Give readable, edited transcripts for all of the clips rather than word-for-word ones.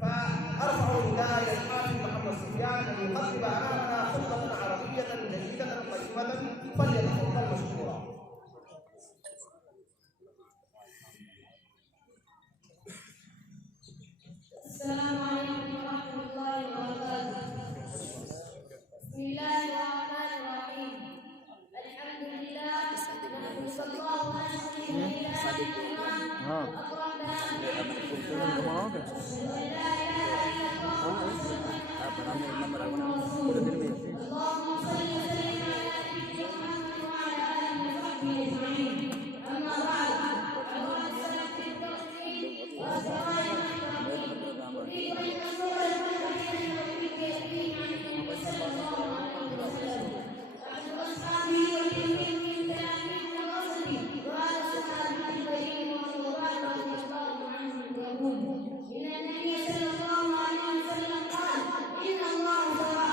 فأرفع نداء الحافظ محمد سفيان أن يقدم أمامنا خطبة عربية جيدة قيمة فليتفضل مشكورا. السلام عليكم ورحمة الله وبركاته. بسم الله الرحمن الرحيم. الحمد لله نحمد الله ونشكره إلى أكرم اللهم صل وسلم على نبينا محمد وعلى آله وصحبه أجمعين. أما بعد فقد سلف التوحيد وأسرار أريد أن أشكر المتحدثين بالكثير عن النبي صلى الله عليه وسلم وعن أصحابه وجميع من تلاميذ وصحبه وعلى أصحابه الكريم والصحابة رضي الله عنهم يقول إن النبي صلى الله عليه وسلم قال إن الله ترى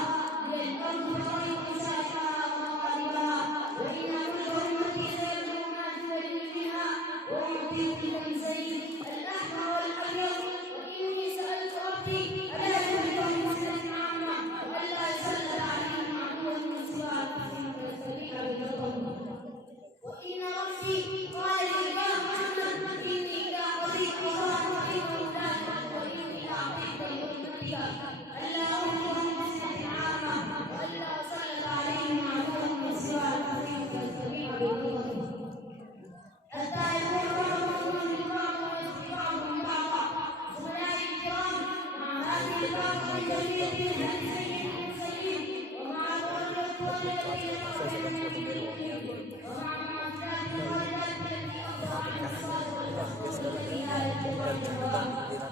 للأرض طريق شاحها ومغاربها وإن كل أمتي سيدعون أجمل بها وأعطي كل زيد الأحمر والأبيض وإني سألت ربي ألا يكون مسلم عامة وألا يسلل عليهم عدوا من سواه فيستبيح بالغضب وإن ربي قال لي يا محمد إني إذا قضيت الله رأيت ذلك وإني أعطيك لأمتك ألا أمرهم مسلم عامة وألا أسلل عليهم عدوا من سواه فيستبيح بالغضب حتى يكون بعضهم الكرام ويتبعهم بعضا. زملائي الكرام، مع هذه البركة الجميلة من سيد المرسلين ومع الرحمة والذين قصدوا النبيين ومع المعجزات والآيات التي أظهرت الصالح والبخت والذي لا يجوز